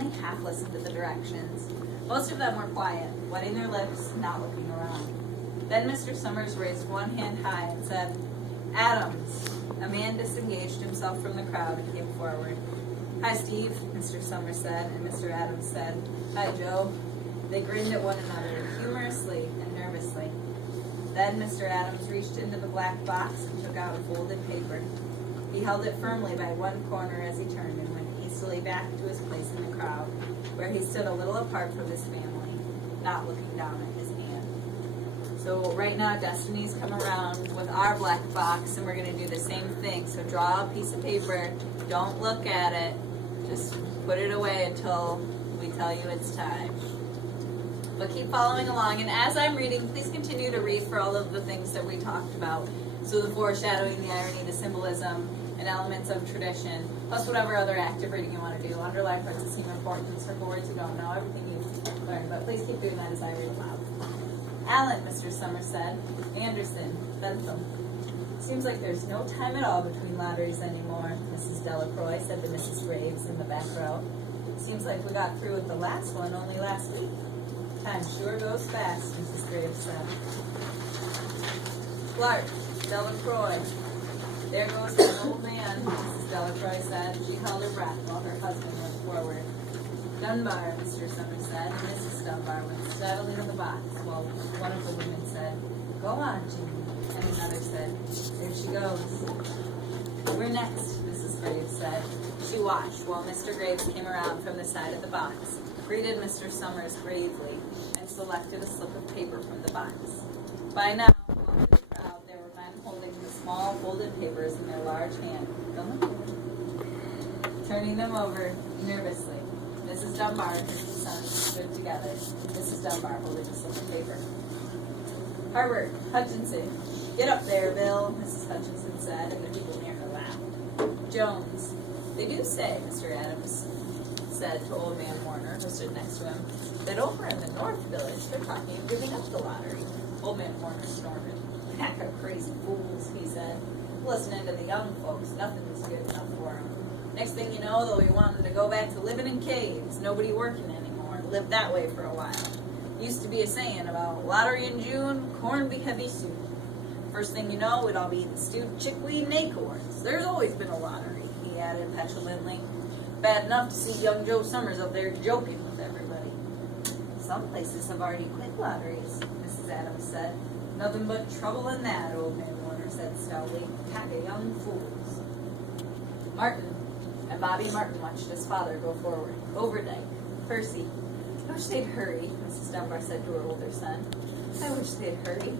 only half listened to the directions. Most of them were quiet, wetting their lips, not looking around. Then Mr. Summers raised one hand high and said, "Adams." A man disengaged himself from the crowd and came forward. "Hi, Steve," Mr. Summers said, and Mr. Adams said, "Hi, Joe." They grinned at one another, humorously and nervously. Then Mr. Adams reached into the black box and took out a folded paper. He held it firmly by one corner as he turned and went hastily back to his place in the crowd, where he stood a little apart from his family, not looking down at his hand. So right now, Destiny's come around with our black box, and we're going to do the same thing. So draw a piece of paper. Don't look at it. Just put it away until we tell you it's time. But keep following along, and as I'm reading, please continue to read for all of the things that we talked about. So the foreshadowing, the irony, the symbolism, and elements of tradition, plus whatever other active reading you want to do. Underline parts that seem important, circle words you don't know, everything you've learned. But please keep doing that as I read aloud. "Alan," Mr. Summers said. "Anderson, Bentham." "Seems like there's no time at all between lotteries anymore," Mrs. Delacroix said to Mrs. Graves in the back row. "Seems like we got through with the last one only last week." "Time sure goes fast," Mrs. Graves said. "Clark, Delacroix. There goes that old man," Mrs. Delacroix said. She held her breath while her husband went forward. "Dunbar," Mr. Summers said, and Mrs. Dunbar went steadily to the box, while one of the women said, "Go on, Jimmy," and another said, "There she goes." "We're next," Mrs. Graves said. She watched while Mr. Graves came around from the side of the box, greeted Mr. Summers gravely, and selected a slip of paper from the box. By now, among the crowd, there were men holding the small folded papers in their large hands, turning them over nervously. Mrs. Dunbar and her son stood together, Mrs. Dunbar holding a slip of paper. "Harvard, Hutchinson, get up there, Bill," Mrs. Hutchinson said, and the people near her laughed. "Jones, they do say," Mr. Adams said to old man Warner, who stood next to him, "that over in the North Village they're talking of giving up the lottery." Old man Warner snorted. "Pack of crazy fools," he said. "Listening to the young folks, nothing's good enough for them. Next thing you know, they'll be wanting to go back to living in caves, nobody working anymore, live that way for a while. Used to be a saying about lottery in June, corn be heavy soon. First thing you know, we'd all be eating stewed chickweed and acorns. There's always been a lottery," he added petulantly. "Bad enough to see young Joe Summers up there joking with everybody." "Some places have already quit lotteries," Mrs. Adams said. "Nothing but trouble in that," old man Warner said stoutly. "Pack of young fools." Martin and Bobby Martin watched his father go forward. "Overdyke, Percy, I wish they'd hurry," Mrs. Dunbar said to her older son. "I wish they'd hurry."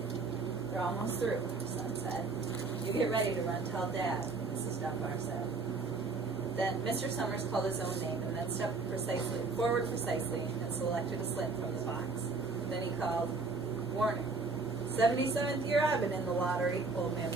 "They're almost through," her son said. "You get ready to run, tell Dad," Mrs. Dunbar said. Then Mr. Summers called his own name and then stepped forward precisely and selected a slip from the box. Then he called, "Warner, 77th year I've been in the lottery," old man